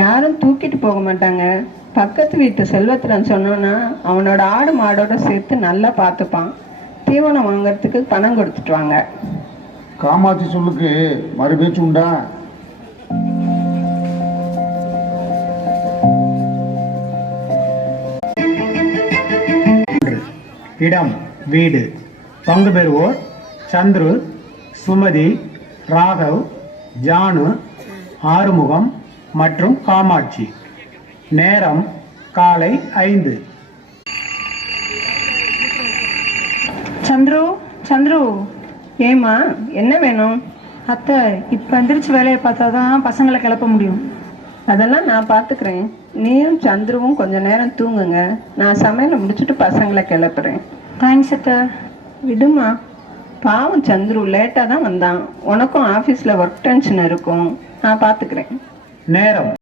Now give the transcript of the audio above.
யாரும் தூக்கிட்டு போக மாட்டாங்க. பக்கத்து வீட்டு செல்வத்திரன் சொன்னோன்னா அவனோட ஆடு மாடோட சேர்த்து நல்லா பார்த்துப்பான். தீவனம் வாங்கறதுக்கு பணம் கொடுத்துட்டு வாங்க. காமாட்சி சொல்லுக்கு மறு பேச்சு உண்டா? இடம் வீடு. பங்கு பெறுவோர் சந்துரு, சுமதி, ராகவ், ஜானு, ஆறுமுகம் மற்றும் காமாட்சி. நேரம் காலை 5. சந்துரு, சந்துரு. ஏமா, என்ன வேணும்? அத்தை, இப்போ எந்திரிச்சு வேலையை பார்த்தா தான் பசங்களை கிளப்ப முடியும். அதெல்லாம் நான் பார்த்துக்கிறேன். நீயும் சந்துருவும் கொஞ்ச நேரம் தூங்குங்க. நான் சமையலை முடிச்சுட்டு பசங்களை கிளப்புறேன். தேங்க்ஸ் அத்தை. விடுமா, பாவம் சந்துரு லேட்டாக தான் வந்தான். உனக்கும் ஆஃபீஸில் ஒர்க் டென்ஷன் இருக்கும். நான் பார்த்துக்கிறேன். நேரம்